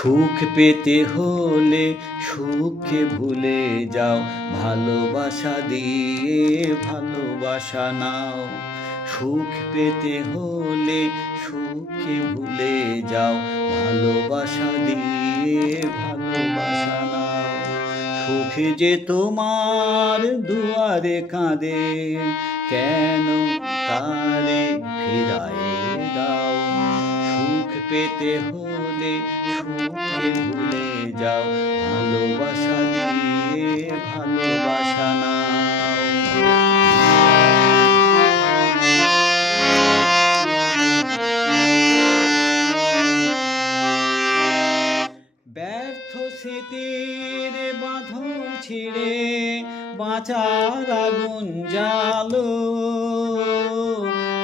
সুখ পেতে হলে সুখকে ভুলে যাও, ভালোবাসা দিয়ে ভালোবাসা নাও। সুখ পেতে হলে সুখকে ভুলে যাও, ভালোবাসা দিয়ে ভালোবাসা নাও। সুখ যে তোমার দুয়ারে কাঁদে, কেন তারে ফিরায়ে দাও। সুখ পেতে হলে সুখকে ভুলে যাও, ভালোবাসা দিয়ে ভালোবাসা নাও। ব্যর্থ স্মৃতির বাঁধন ছিঁড়ে বাঁচার আগুন জ্বালো,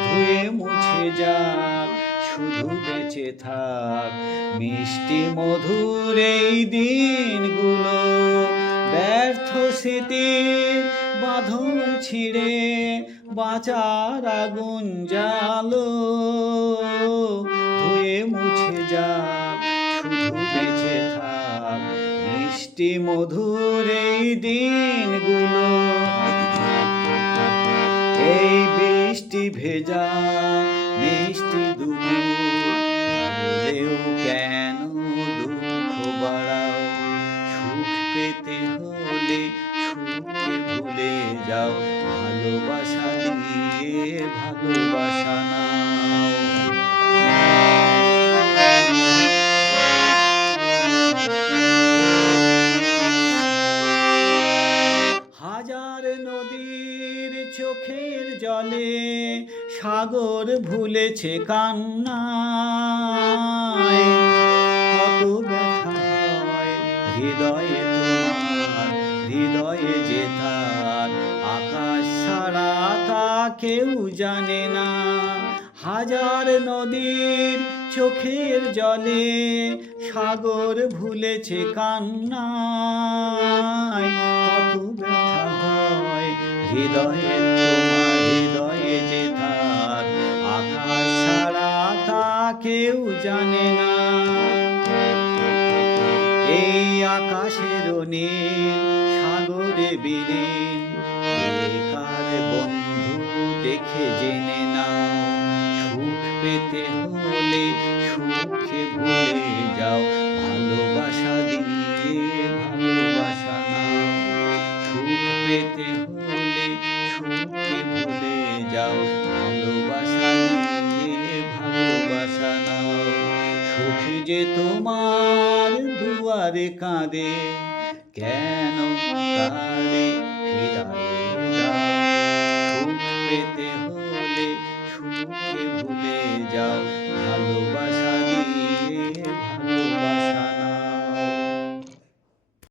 ধুয়ে মুছে যাক শুধু বেঁচে থাক মিষ্টি মধুর এই দিনগুলো। ব্যর্থ স্মৃতির বাঁধন ছিঁড়ে বাঁচার আগুন জ্বালো, ধুয়ে মুছে যাক শুধু বেঁচে থাক মিষ্টি মধুর এই দিনগুলো। এই বৃষ্টি ভেজা মিষ্টি দুপুরেও কেন দুঃখ বাড়াও। সুখ পেতে হলে সুখকে ভুলে যাও, ভালোবাসা দিয়ে ভালোবাসা নাও। হাজার নদীর চোখের জলে সাগর ভুলেছে কান্নায়। কত ব্যথা হয় হৃদয়ে তোমার, হৃদয়ে যে তার আকাশ ছাড়া তা কেউ জানে না। হাজার নদীর চোখের জলে সাগর ভুলেছে কান্নায়। কত ব্যথা হয় হৃদয়ে তোমার, হৃদয়ে যে তার আকাশ ছাড়া তা কেউ জানে না। এই আকাশের নীল সাগরে বিলীন কার বন্ধু দেখে জেনে নাও। সুখ পেতে হলে সুখকে ভুলে যাও, ভালোবাসা দিয়ে ভালোবাসা নাও। সুখ পেতে হলে সুখকে ভুলে যাও, ভালোবাসা দিয়ে ভালোবাসা নাও। সুখ যে তোমার দুয়ারে কাঁদে, কেন তারে ফিরায়ে